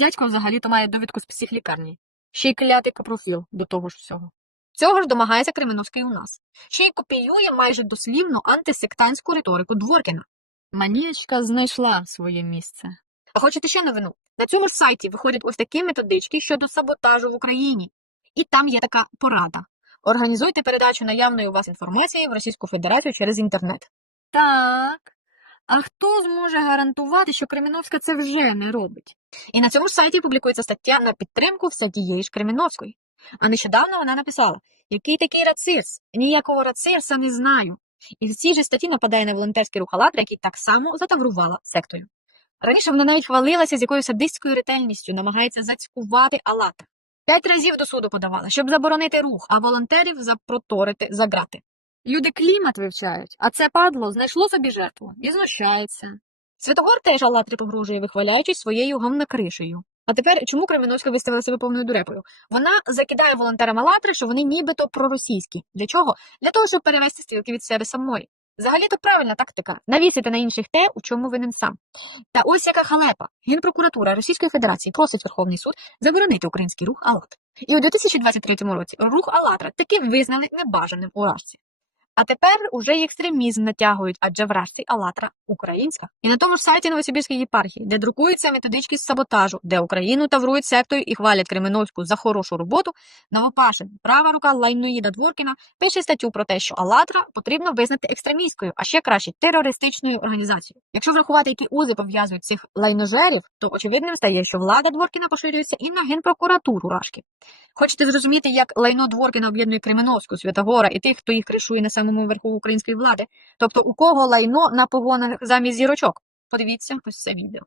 Дядько взагалі-то має довідку з психлікарні. Ще й клятий капрофіл до того ж всього. Цього ж домагається Кременовський у нас. Ще й копіює майже дослівно антисектантську риторику Дворкіна. Манієчка знайшла своє місце. А хочете ще новину? На цьому ж сайті виходять ось такі методички щодо саботажу в Україні. І там є така порада. Організуйте передачу наявної у вас інформації в Російську Федерацію через інтернет. Так. А хто зможе гарантувати, що Креміновська це вже не робить? І на цьому ж сайті публікується стаття на підтримку все тієї ж Креміновської. А нещодавно вона написала: який такий рацирс? Ніякого рацирса не знаю. І в цій же статті нападає на волонтерський рух «АЛЛАТРА», який так само затаврувала сектою. Раніше вона навіть хвалилася з якоюсь садистською ретельністю, намагається зацькувати «АЛЛАТРА». П'ять разів до суду подавала, щоб заборонити рух, а волонтерів запроторити за грати. Люди клімат вивчають, а це падло знайшло собі жертву і знущається. Святогор теж «АЛЛАТРі» погрожує, вихваляючись своєю гамнакришею. А тепер чому Кременовська виставила себе повною дурепою? Вона закидає волонтерам «АЛЛАТРи», що вони нібито проросійські. Для чого? Для того, щоб перевести стрілки від себе самої. Взагалі то правильна тактика навісити на інших те, у чому винен сам. Та ось яка халепа. Генпрокуратура Російської Федерації просить Верховний суд заборонити український рух «АЛЛАТРА». І у 2023 році рух «АЛЛАТРА» таки визнали небажаним у Рашці. А тепер уже й екстремізм натягують, адже в Рашці «АЛЛАТРА» українська. І на тому ж сайті Новосибірської єпархії, де друкуються методички з саботажу, де Україну таврують сектою і хвалять Кременовську за хорошу роботу, Новопашин, права рука Лайноїда Дворкіна, пише статтю про те, що «АЛЛАТРА» потрібно визнати екстремістською, а ще краще терористичною організацією. Якщо врахувати, які узи пов'язують цих лайножерів, то очевидним стає, що влада Дворкіна поширюється і на генпрокуратуру Рашки. Хочете зрозуміти, як лайно Дворкіна об'єднує Кременовську, Святогора і тих, хто їх кришує на самому верху української влади? Тобто у кого лайно на погонах замість зірочок? Подивіться ось це відео.